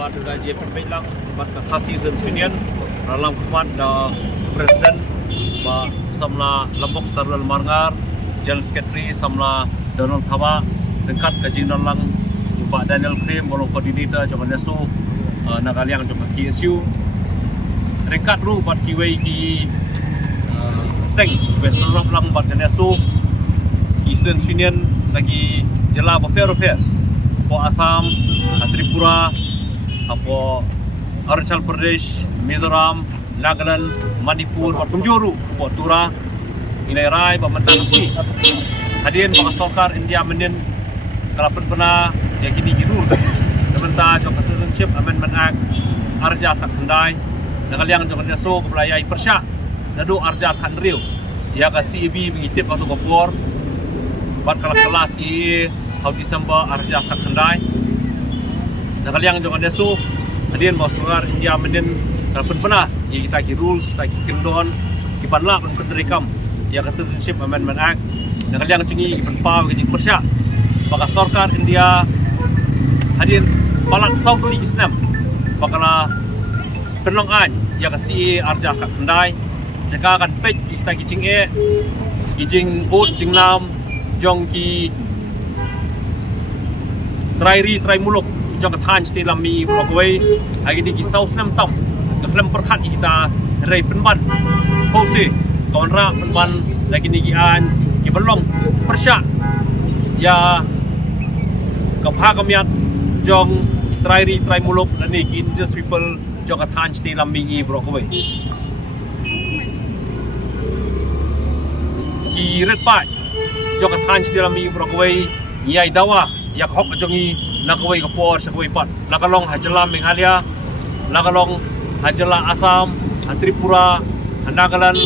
bat da je pemelang bat ka khasi zon sunian dalam khmat da presiden ba samla Lombok Starul Marngar General Secretary samla Donald Thawa dekat ka jinalang Pak Daniel Krim bolong koordinator jangan nesu nakaliang jangan KSU dekat ru bat kiwei ki seng besorok lang bat nesu Eastern Union lagi jela beper po Assam, Tripura, po Arunachal Pradesh, Mizoram, Nagaland, Manipur, po Punjuru, po Tura, Inairai, po Mentangsi. Hadirin mga Sokar India menin kalapan pernah yang kini girul. Sementara jok Citizenship Amendment Act arja tak kendai. Nakaliang jok neso kebelayai persyak. Nadu arja kan real. Ya ka CEB mengitip atau kopor. Bat kalak kelas CEA Hau Disember arja tak kendai. Nakaliang jangan desu hadirin bawa surar India menin kalaupun pernah ya kita ki rules kita ki kendon ki panla pun penderikam ya Citizenship Amendment Act nakaliang cungi ki penpau ki jik persyak maka Sarkar India hadirin palat South League Islam bakala penlongan ya ka CA arja tak kendai jika akan pej kita ki jing ki jing ut jing nam jong ki trai muluk jong kathan sti lami brokwe agi di kisau senam tam dalam perkhat kita rei penban pose konra penban lagi ni gian ki belong persyak ya kapha kamiat jong trai muluk lani ki just people jong kathan sti lami brokwe ki red pa jong kathan sti lami brokwe yai dawa yak hok jongi nakawai kapor sakawai pat nakalong hajala Meghalaya nakalong hajala Assam Tripura Nagaland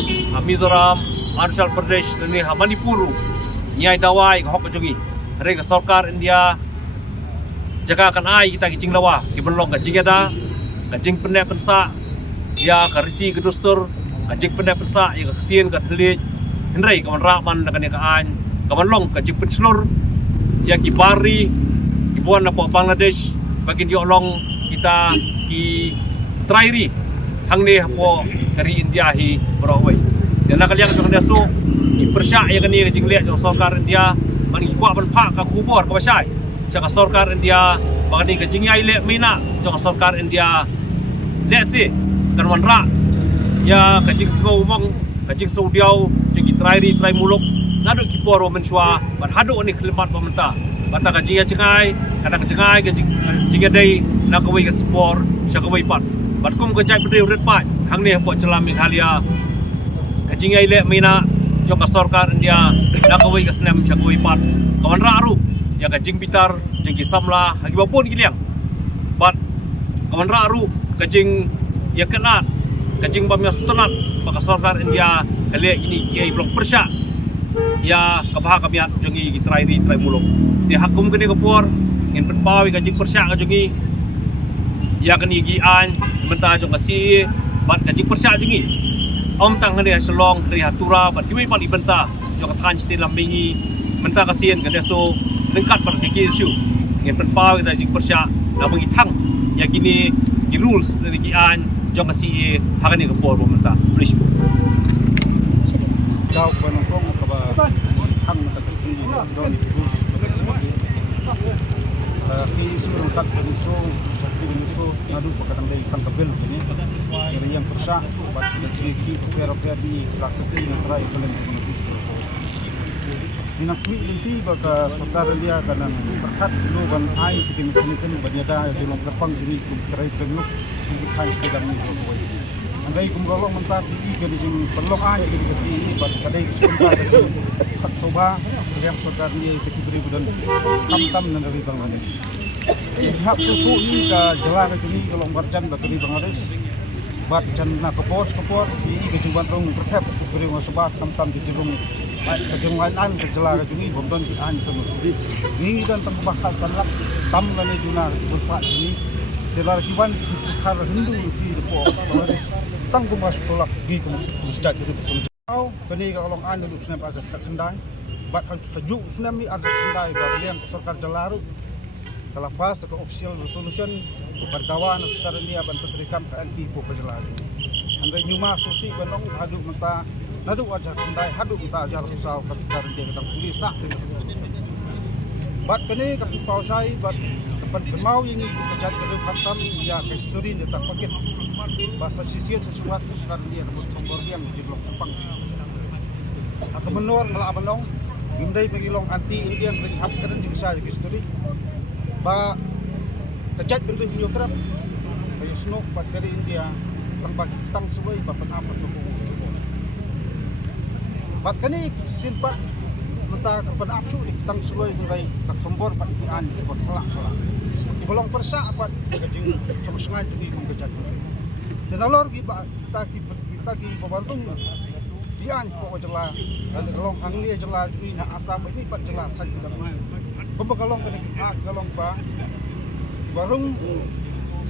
Mizoram Arunachal Pradesh dan Manipur nyai dawai hok jongi rega Sarkar India jaga kan ai kita kicing lawa ki belong ka jingeda ka jing pene pensa ya kariti kedustur ka jing pene pensa ya ka tien ka thli henrei ka raman nakan ka an ka belong ka jing penslur ya ki bari ki buan na po Bangladesh bagin yo long kita ki trairi hangne po dari India hi Broadway dan nakaliang jong dasu ki persya ya kani jing le jong Sarkar India mani kwa ban pha ka kubor ka basai jaka Sarkar India bagani ka jing yai le mina jong Sarkar India le si kan wanra ya ka jing sgo mong ka jing so diau jing ki trairi trai muluk nadu ki poro mensua ban hadu ni khlimat pamenta bata ka jinga cengai kadang cengai ka jinga dei nakawai ka spor syakawai pat bat kum ka jai pedri red pat hang ne po celam Meghalaya ka jinga ile mina jong ka Sarkar India nakawai ka senam syakawai pat kawan raru ya ka jing bitar jing ki samla hagi bapun ki liang bat kawan raru ka jing ya kenat ka jing bamya sutanat baka Sarkar India kale ini kiai blong persyak ya kapha kamiat jongi ki trai muluk di hakum kene kapor ngin penpawi ka jing persyak ka jongi ya kani gi an menta jong ka si bat ka jing persyak jongi om tang ne selong dari hatura bat kiwi pali benta jong ka than sti lambingi menta ka sien ka deso lengkat par ki isu ngin penpawi ka jing persyak na bangi thang ya kini ki rules ne gi an jong ka si hakani kapor bo menta please daw panongkong kaba tham na kasing don ki surung kat so sakti so ngadu pakatang dai kan kabel ini dari yang persa bat ki pero di kelas 3 na try kalen dinakwi linti baka Sarkar India kanan berkat lu ban ai ti mechanism banyada dilong kapang ini ku try pelu ku khai sedang ni andai kumrolong mentar di jadi perlu aja jadi ke sini pada sebentar tak coba yang Sarkar ni diberi budan tam dari Bangladesh pihak suku ini ke jelah ke sini kalau berjan dari Bangladesh bat jan na kapor di kejuban rong pertep diberi masabat tam di jerung kejeng lain ke jelah ke sini bomdon di an ini dan tambah sangat tam lani juna berpak ini delar kiban kar Hindu di depo Bangladesh tang kumas tolak gi kumstat itu kau bani kalau an lu senam agak tak kendai bat harus kejuk senam ni agak kendai ba liam Sarkar jalaru kalapas ke official resolution berkawan sekarang dia bantu terikam ke LP po kejelas andai nyuma susi banong hadu menta nadu aja kendai hadu menta ajar usau ke sekarang dia ketang polis sak bat kini ke pausai bat tepan kemau yang kejat kedua khatam ya ke story dia tak paket bahasa sisian sesuatu sekarang dia nombor tombor yang di blok tepang atau menor melak banong Hyundai pengilong anti Indian dari hak keren juga saya ke story ba kejat bentuk video kerap kayu snow bat dari India berbagi tang suai ba penapat tu bat kani simpa menta kapan apsu di tang suai ngai tak tombor bat ian di bot kelak di bolong persa apa kejing sama sengaja di mengkejat dan alor kita babantung dian pokok jelas dan kalong angli jelas ini nak asam ini pat jelas tak tidak main pembekalong kena kalong ba barung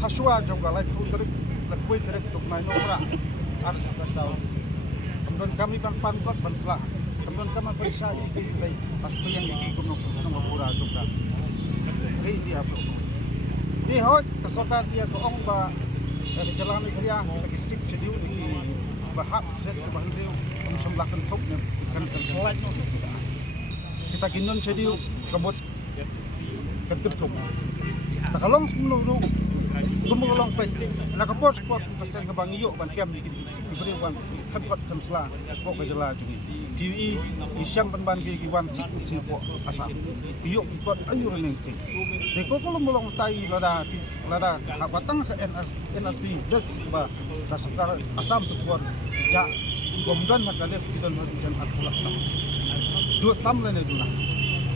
haswa jong galai puter lekui terek tuk nai nora ar cakap sau kemudian kami pan sela kemudian kami bersai di pasti yang di gunung susun mapura juga hei dia bro di hot kesokan dia ke ong ba dari jalan dia lagi sip sediu di bahap dan bahan dia sembelah kentuk kan kelak kita ginon sediu kebut kentuk tak kalong sebelum gumulong pe nak kapos ko pasal ke bangiyo ban kem diberi wan kebot kamsla spok ke jela jungi PE isyang ban ge wan tik po asam iyo pot ayu ning tik de ko kolong tai lada batang ke NRC des ba tasukar asam tu pot ja gomdan makales kidan jan atulak dua tam lene dula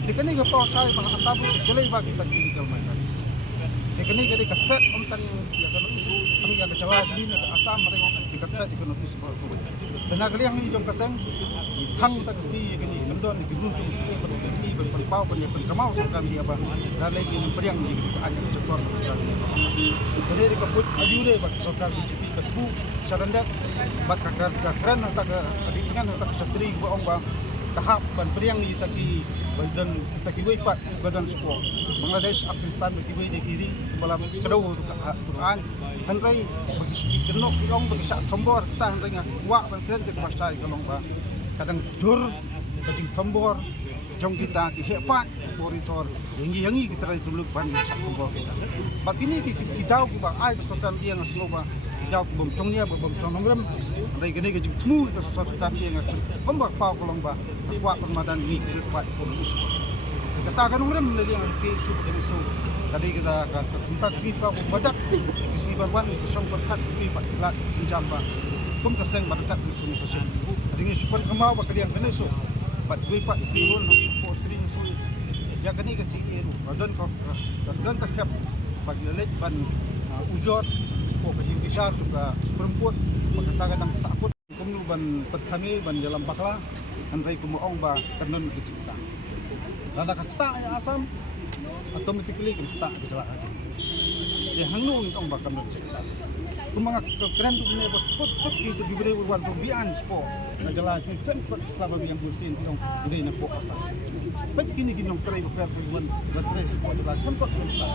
dikani ko to sai bang asam jelai ba kita clinical maintenance dikani kadi ka fet tan ya kan isu ang ya kecewa din na asam mereka dikata di kono isu ko dan agli ang ni jong kaseng thang ta kasi kani kendon di guru jong ski ber di ber pau ber ya pen kamau sakan dia ba dan lagi ni periang di kita anya cekor jadi di kaput ayure ba sokar di cipi ka tu saranda bat kakar kran ta ka di dengan ta satri ba ong ba tahap ban periang ni taki badan taki wei pat badan sport Bangladesh Afghanistan bagi wei di kiri malam kedau tuan hanrai bagi segi kenok ong bagi sak tombor ta hanrai wa ban kren ke pasai kalong ba kadang jur kadang tombor jong kita ki hepat monitor yangi kita rai tuluk ban sak tombor kita bat ini kita ki ba ai besokan dia ngasloba jauh bom chongnya bom chong nongrem rai gene ke temu kita sokan dia ngas ombak pau kalong ba wa permadan ni pat polisi kata kan nongrem dari yang ke su so tadi kita tempat sini pa badak isi barwan isi song perkat pi pat lat senjam ba kum kaseng berkat di sunu sesen dengan super kemau ba kalian kene so pat gue pat turun po string so ya kene ke si eru don ka kap bagi lek ban ujot po ka besar juga perempuan pagkatagan ng sakot kumlu ban petami ban dalam bakla andai kumuong ba kanon kita lada kata ya asam automatically kita kecelakaan ya hangno itong ba kanon kita kung mga keren tu ni put itu diberi warto bian po na jelas ni sen pot selama yang bursin itong hindi na po asam pag kini ginong try ba per buwan ba try po ba kan pot sa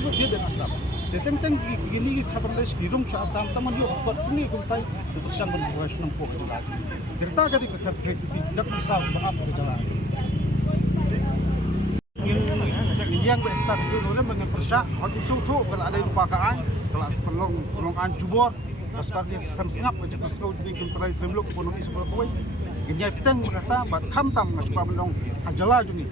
ibo dia dan asam teteng gini kabarles gidong sa asam taman yo pot ni kung tay tuksang berbuas ng po jelas cerita kadi ke dak sa ba apa jelas yang bertak judulnya dengan persak waktu suatu kalau ada lupakaan kalau pelongan jubor pasal dia kan sengap macam kau jadi kontrol tremluk pun ini sebelah kau genya petang berkata bat kamtam ngasupa melong ajala juni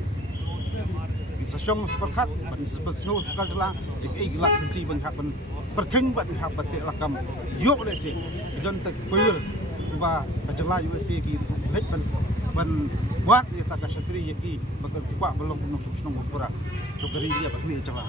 bisa syong seperkat bisa snow sekal jela gelak nanti banghapan perking bat hapat lakam yok lesi don tak puyul ba ajala USA gi lek ban buat dia tak kasatri yaki bakal kuat belum penuh susung pura cokeri dia bakal celah